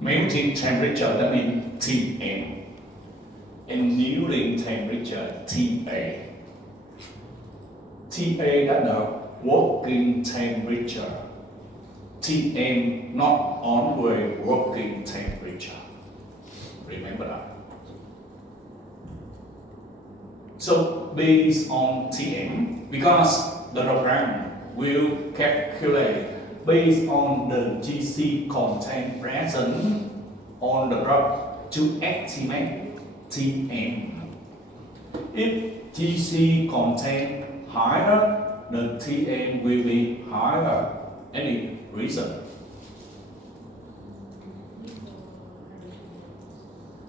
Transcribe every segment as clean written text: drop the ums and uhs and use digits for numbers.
Melting temperature, that means Tm. Annealing temperature, Ta. Ta, that's the working temperature. Tm, not always working temperature. Remember that. So based on Tm, because the program will calculate based on the GC content present on the drug to estimate Tm. If GC content higher, the Tm will be higher. Any reason?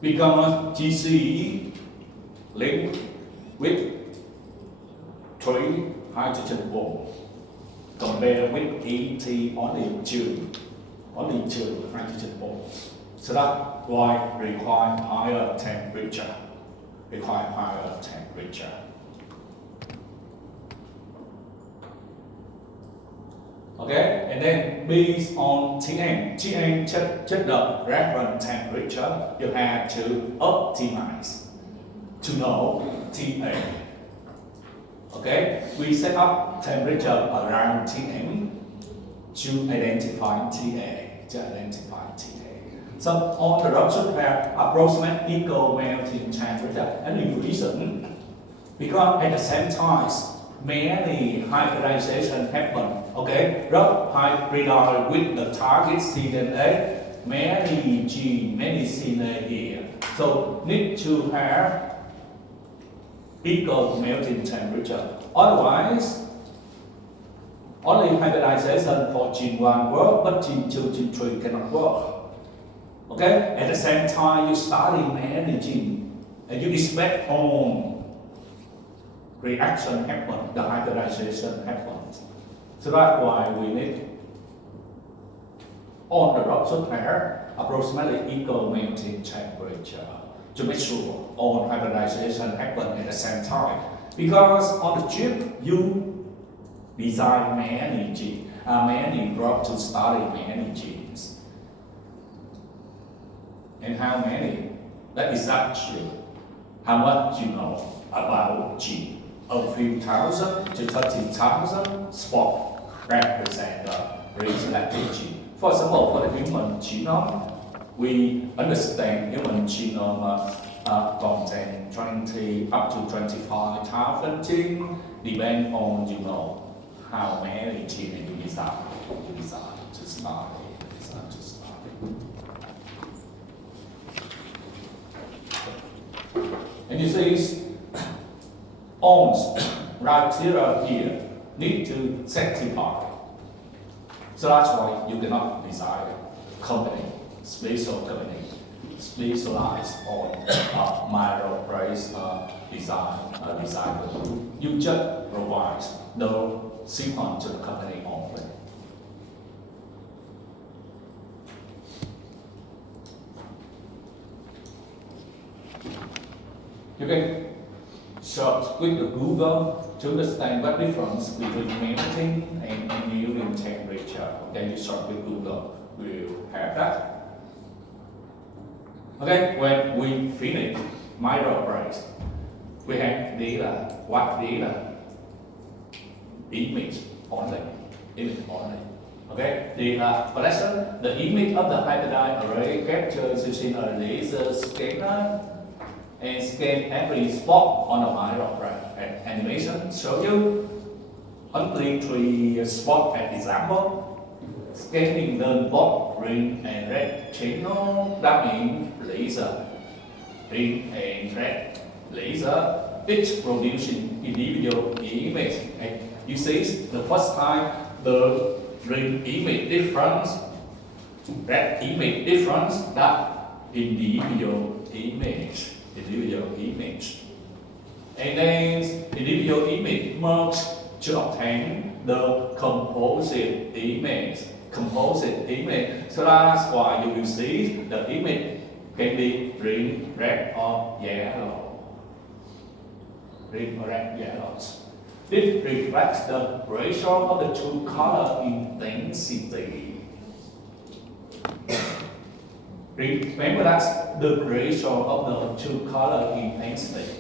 Because GC linked with 3 hydrogen bonds compared with ET only 2 hydrogen bonds. So that's why require higher temperature. Okay, and then based on Tm check the reference temperature, you have to optimize to know Ta. Okay, we set up temperature around Tm to identify Ta. So on the road should have approximate equal melting temperature. Any reason? Because at the same time, many hybridization happen. Okay, drug hybridize with the target cDNA, many gene, many DNA here. So need to have equal melting temperature. Otherwise, only hybridization for gene 1 work, but gene 2, gene 3 cannot work. Okay, at the same time you study many genes and you expect on reaction happen, the hybridization happens. So that's why we need on the drug should have approximately equal melting temperature to make sure all hybridization happen at the same time. Because on the chip you design many genes, many drugs to study many genes. And how many? That is actually how much you know about gene. A few thousand to 30,000 spot represent the respective gene. For example, for the human genome, we understand human genome contain 20 up to 25,000 genes, depend on how many genes you design to study. And you see, OMS criteria here need to satisfy. So that's why you cannot design a company, special company, specialized on microprocess design. You just provide the sequence to the company only. You can search with the Google to understand what difference between melting and annealing temperature. Then you search with Google, we'll have that. Okay, when we finish microprocess, we have data. What data? Image only. Okay, data collection. The image of the hybridized array captured using a laser scanner and scan every spot on the microprocess. And animation show you only 3 spots as example. Scanning the both green and red channel, that means laser. Green and red laser, each producing individual image. And you see the first time the green image difference, red image difference, that individual image. And then individual image merge to obtain the composite image. So that's why you will see the image can be green, red, or yellow. Green, red, yellow. This reflects the ratio of the two color intensity. Remember that the ratio of the two color intensity.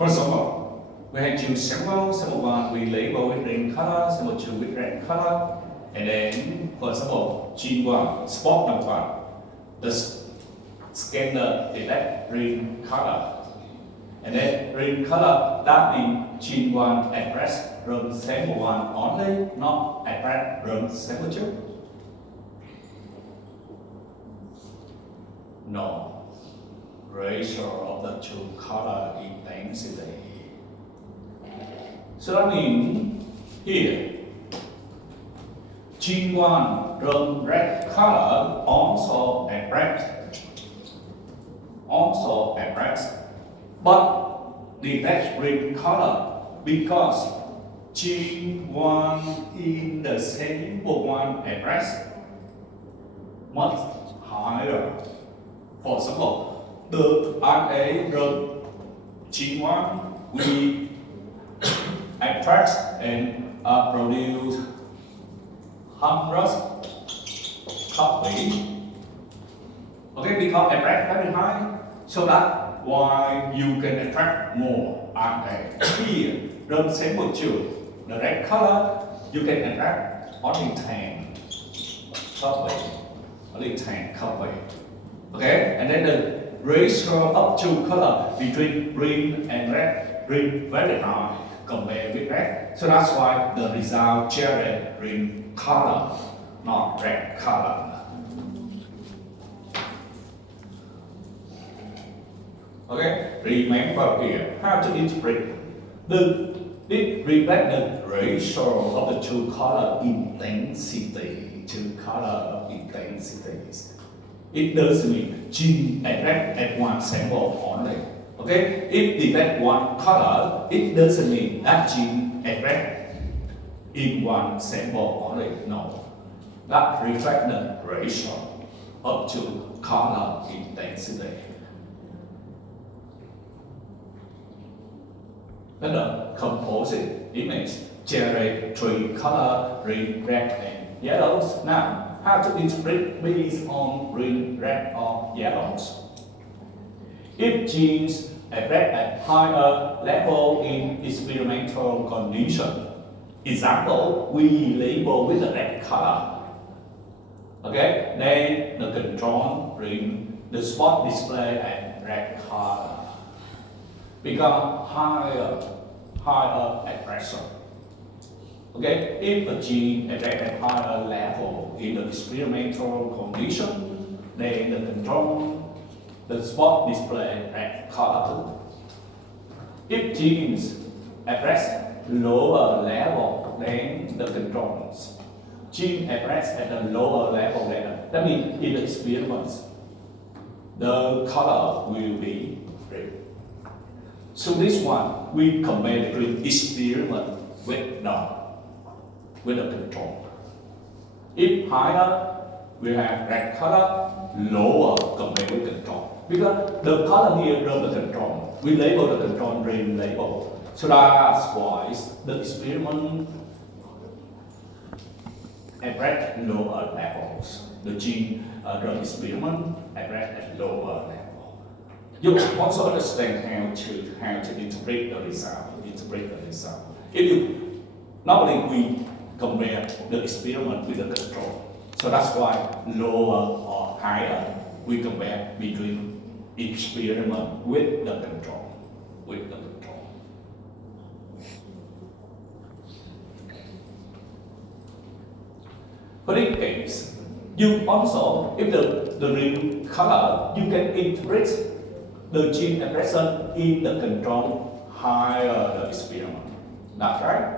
For example, we have two sample. Sample one we label with green color, sample two with red color, and then for example, gene one, spot number one, the scanner detect green color, and then green color that means gene one address from sample one only, not address from sample two. No. Ratio of the two color intensity. So that means here, gene one from red color also address, but detect green color because gene one in the sample one address much higher. For example, the RNA from gene one we attract and produce hundreds copy. Okay, because attract very high, so that why you can attract more RNA. Here, from sample two, the red color you can attract only 10 copy, only 10 copy. Okay, and then the ratio of two color between green and red, green very high compared with red. So that's why the result generate green color, not red color. Okay, remember here how to interpret it reflects the ratio of the two color intensity, It doesn't mean gene address at one sample only. Okay? If detect one color, it doesn't mean that gene address in one sample only. No. That reflects the ratio of two color intensity. Then the composite image generate three color, green, red, and yellows. Now, how to interpret based on green, red, or yellows? If genes address at higher level in experimental condition, example, we label with the red color. Okay, then the control green, the spot display at red color. Become higher aggression. Okay, if a gene address at higher level in the experimental condition, then the control, the spot display red color. If genes address lower level than the controls, gene address at a lower level than that means in the experiments, the color will be red. So this one we compare between experiment with the control. If higher, we have red color, lower compared with control. Because the color here from the control, we label the control green label. So that's why the experiment address lower levels. The gene from experiment address at lower level. You also understand how to interpret the result. If you normally we compare the experiment with the control. So that's why lower or higher we compare between experiment with the control. For this case, you also, if the ring color, you can interpret the gene expression in the control higher the experiment. That's right.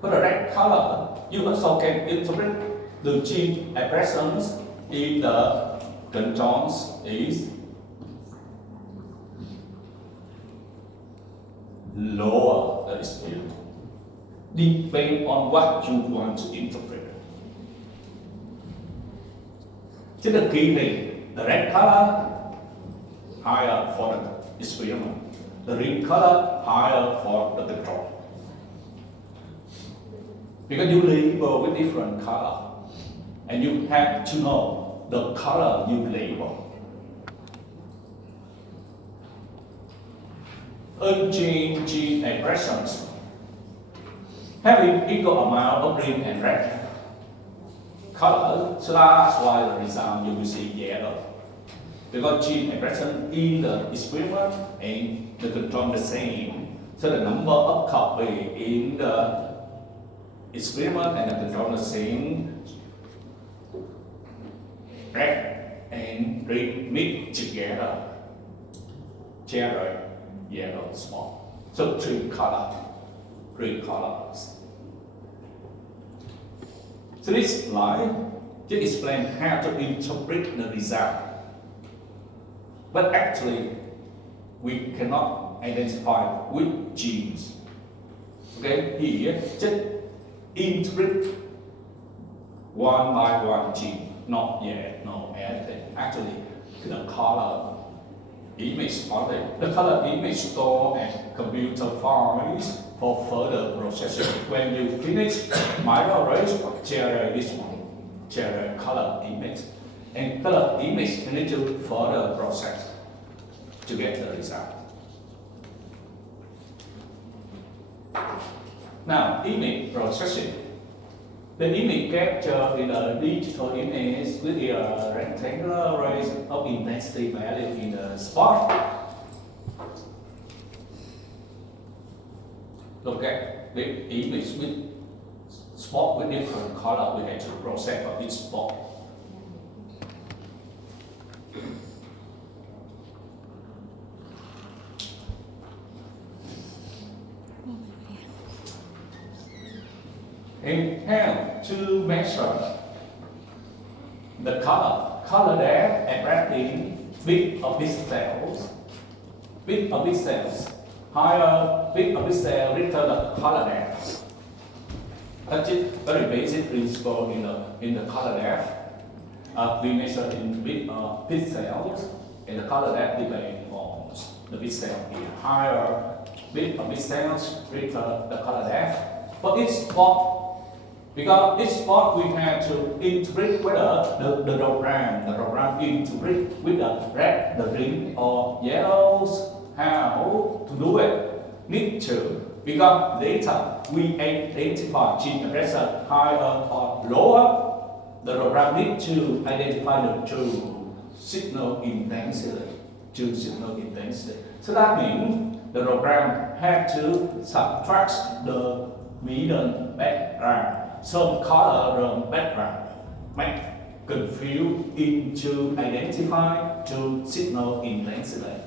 For the red color, you also can interpret the gene expressions in the controls is lower the experiment. Depend on what you want to interpret. Chứ the key thing, the red color higher for the experiment, the green color higher for the control. Because you label with different color, and you have to know the color you label. Unchanged gene expressions having equal amount of green and red color, so that's why the result you will see yellow. Because gene expression in the experiment and the control the same, so the number of copy in the experiment and the control the same, red and green mix together, generate yellow spot. So three colors. So this slide just explains how to interpret the result. But actually, we cannot identify which genes. Okay, here just interpret one by one gene, not yet, no anything. Actually, the color image only. The color image stored and computer files for further processing. When you finish microarrays, generate this one, generate color image. And color image you need to further process to get the result. Now, image processing. The image captured in a digital image with the rectangular arrays of intensity value in the spot. Look at the image with spot with different color we have to process for each spot. And how to measure the color depth attracting bit of pixels, higher bit of pixel return the color depth. That's it, very basic principle in the color depth. We measure in bit of pixels, and the color depth depends on the pixel here. Higher bit of pixels return the color depth. For each spot, because each spot we have to interpret whether the program interpret with the red, the green, or yellows. How to do it? Need to, because later we identify gene expression higher or lower. The program needs to identify the true signal intensity. So that means the program has to subtract the median background. Some color from background make confuse into identify to signal intensity.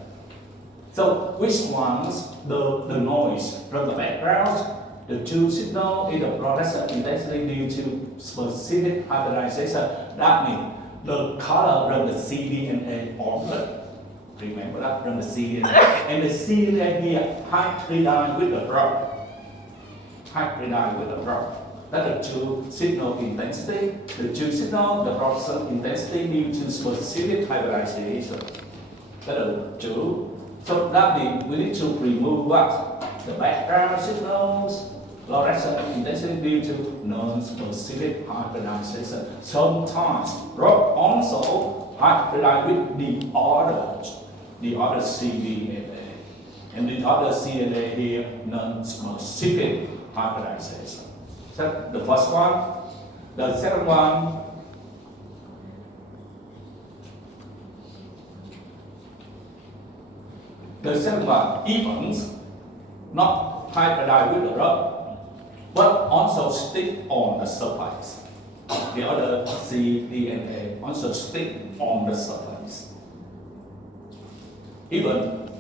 So which ones the noise from the background, the two signal in the processor intensity due to specific hybridization. That means the color from the CDNA only. Remember that from the CDNA. And the CDNA here hybridized with the drop. That's the two signal intensity, the two signal, the processor intensity due to specific hybridization. That's the two. So that means we need to remove what? The background signals fluorescent intensity due to non-specific hybridization. Sometimes rock also hybridize with the other cDNA. And the other cDNA here, non-specific hybridization. So the first one. The second one, even not hybridize with the rock, but also stick on the surface. The other cDNA also stick on the surface. Even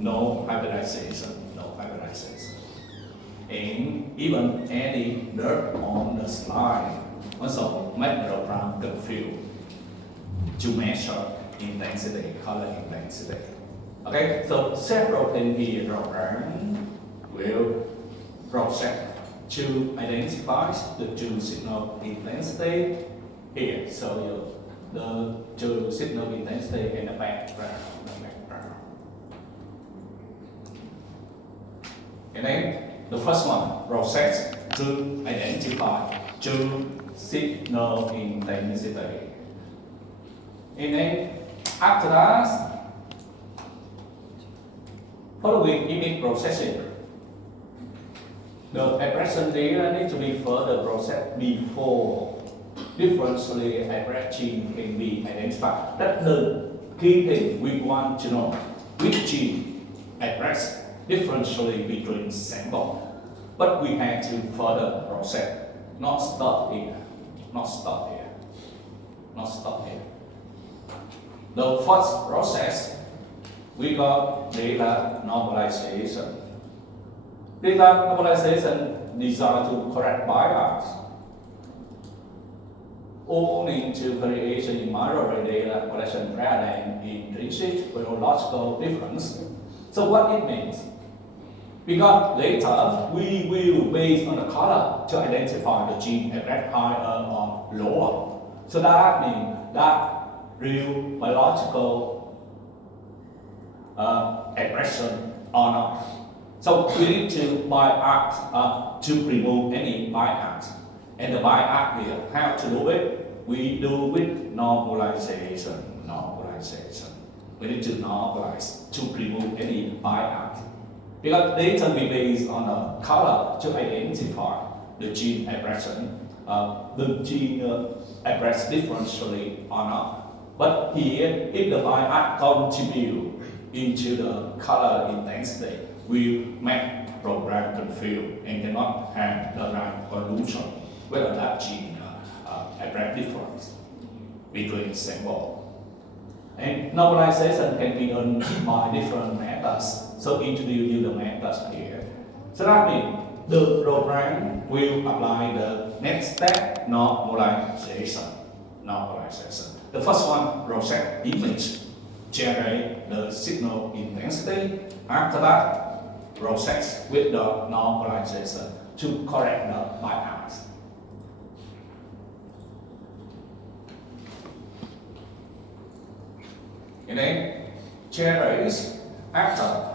no hybridization. And even any dirt on the slide also make the program confused to measure intensity, color intensity. Okay, so several things here program will process to identify the two signal intensity here. So the two signal intensity in the background. And then the first one, process to identify two signal intensity. And then after that, following image processing, the expression data needs to be further processed before differentially expressed gene can be identified. That's the key thing we want to know, which gene expressed differentially between samples. But we have to further process, not stop here. The first process, we got data normalization. Data normalization designed to correct bias owing to variation in microarray data collection rather than intrinsic biological difference. So what it means? Because later we will, based on the color, to identify the gene expressed higher or lower. So that means that real biological expression or not. So we need to bias to remove any bias. And the bias here, how to do it? We do with normalization. We need to normalize to remove any bias. Because they can be based on the color to identify the gene expression, the gene expressed differentially or not. But here, if the bias contribute into the color intensity, we make program confused and cannot have the right conclusion whether that gene express difference between sample. And normalization can be done by different methods. So introduce you the methods here. So that means the program will apply the next step, normalization. The first one, process image, generate the signal intensity. After that, process with the normalization to correct the bias. And then generate after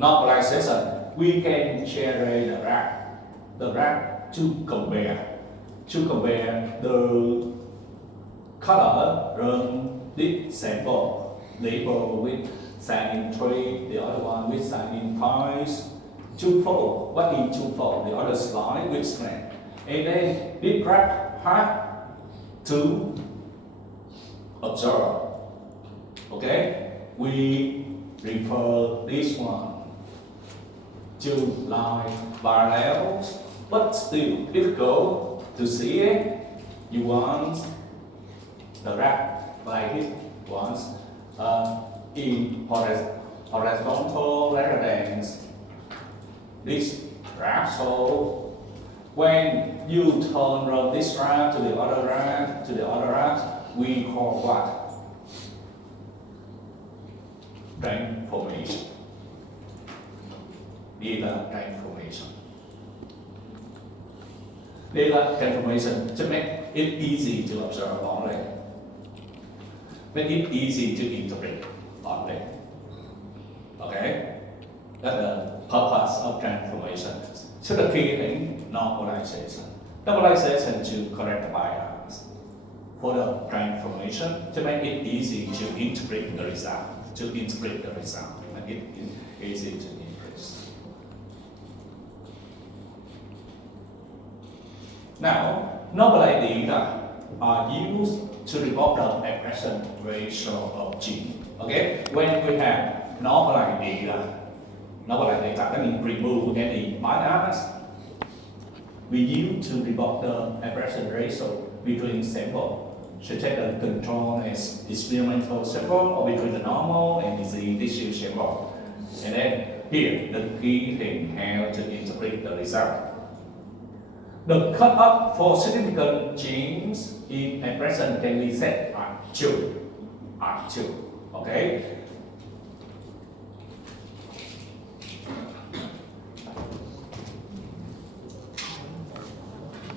normalization, we can generate the graph to compare the color from this sample label with sign-in tree, the other one with sign-in price, twofold. What is twofold? The other slide with strength. And then this graph has to observe. Okay, we refer this one to line parallels, but still difficult to see it. You want the graph like it once in horizontal rather than this graph. So when you turn from this graph to the other graph, we call what? Transformation. Data transformation to make it easy to observe only. Make it easy to interpret only. Okay? That's the purpose of transformation. So the key thing, normalization. Normalization to correct the bias for the transformation to make it easy to interpret the result, and it is easy to interpret. Now, normalized data are used to report the expression ratio of gene. Okay, when we have normalized data that means remove any bias, we use to report the expression ratio between samples. So take the control and experimental sample, or between the normal and the tissue sample. And then here, the key thing how to interpret the result. The cutoff for significant genes in expression can be set at 2. Okay?